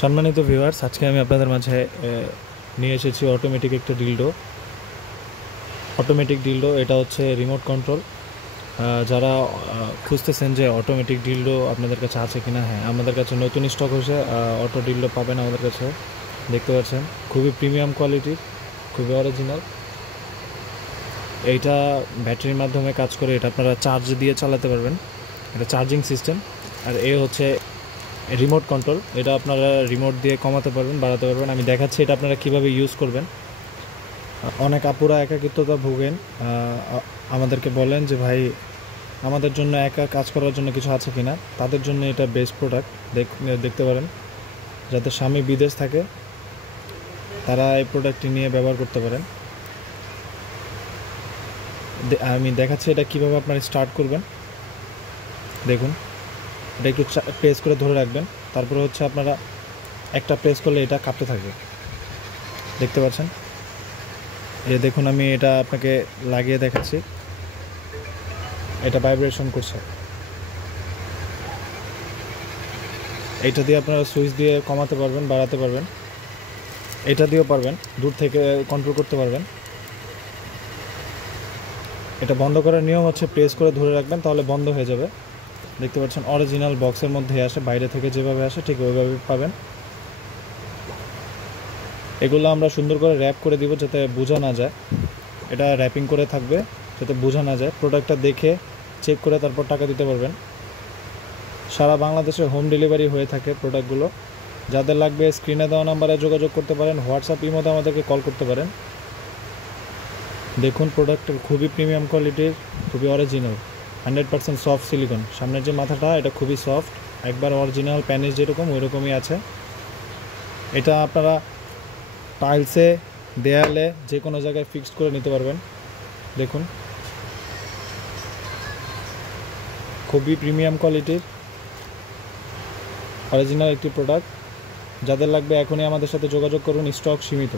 সম্মানিত ভিউয়ার্স, আজকে আমি আপনাদের মাঝে নিয়ে এসেছি অটোমেটিক একটা ডিলডো। এটা হচ্ছে রিমোট কন্ট্রোল। যারা খুঁজতেছেন যে অটোমেটিক ডিলডো আপনাদের কাছে আছে কিনা, হ্যাঁ, আমাদের কাছে নতুন স্টক হয়েছে। অটো ডিলডো পাবেন আমাদের কাছে। দেখতে পাচ্ছেন খুবই প্রিমিয়াম কোয়ালিটির, খুবই অরিজিনাল। এইটা ব্যাটারির মাধ্যমে কাজ করে, এটা আপনারা চার্জ দিয়ে চালাতে পারবেন। এটা চার্জিং সিস্টেম। আর হচ্ছে রিমোট কন্ট্রোল, এটা আপনারা রিমোট দিয়ে কমাতে পারবেন, বাড়াতে পারবেন। আমি দেখাচ্ছি এটা আপনারা কীভাবে ইউজ করবেন। অনেক আপুরা একাকিত্বতা ভোগেন, আমাদেরকে বলেন যে ভাই আমাদের জন্য একা কাজ করার জন্য কিছু আছে কিনা। তাদের জন্য এটা বেস্ট প্রোডাক্ট। দেখতে পারেন, যাদের স্বামী বিদেশ থাকে তারা এই প্রোডাক্টটি নিয়ে ব্যবহার করতে পারেন। আমি দেখাচ্ছি এটা কীভাবে আপনারা স্টার্ট করবেন। দেখুন, এটা একটু প্রেস করে ধরে রাখবেন, তারপরে হচ্ছে আপনারা একটা প্রেস করলে এটা কাঁপতে থাকবে। দেখতে পাচ্ছেন, দেখুন আমি এটা আপনাকে লাগিয়ে দেখাচ্ছি। এটা ভাইব্রেশন করছে। এইটা দিয়ে আপনারা সুইচ দিয়ে কমাতে পারবেন, বাড়াতে পারবেন। এটা দিয়েও পারবেন, দূর থেকে কন্ট্রোল করতে পারবেন। এটা বন্ধ করার নিয়ম হচ্ছে প্রেস করে ধরে রাখবেন, তাহলে বন্ধ হয়ে যাবে। দেখতে পাচ্ছেন অরিজিনাল বক্সের মধ্যে আসে, বাইরে থেকে যেভাবে আসে ঠিক ওইভাবে পাবেন। এগুলো আমরা সুন্দর করে র্যাপ করে দিব যাতে বোঝা না যায়। এটা র্যাপিং করে থাকবে যাতে বোঝা না যায়। প্রোডাক্টটা দেখে চেক করে তারপর টাকা দিতে পারবেন। সারা বাংলাদেশে হোম ডেলিভারি হয়ে থাকে প্রোডাক্টগুলো। যাদের লাগবে স্ক্রিনে দেওয়া নাম্বারে যোগাযোগ করতে পারেন, হোয়াটসঅ্যাপ ইমোতে আমাদেরকে কল করতে পারেন। দেখুন, প্রোডাক্টের খুবই প্রিমিয়াম কোয়ালিটির, খুবই অরিজিনাল, 100% সফট সিলিকন। সামনের যে মাথাটা এটা খুবই সফট, একবার অরিজিনাল প্যানিস যেরকম ওই রকমই আছে। এটা আপনারা টাইলসে, দেয়ালে, যে কোনো জায়গায় ফিক্সড করে নিতে পারবেন। দেখুন, খুবই প্রিমিয়াম কোয়ালিটির অরিজিনাল একটি প্রোডাক্ট। যাদের লাগবে এখনই আমাদের সাথে যোগাযোগ করুন, স্টক সীমিত।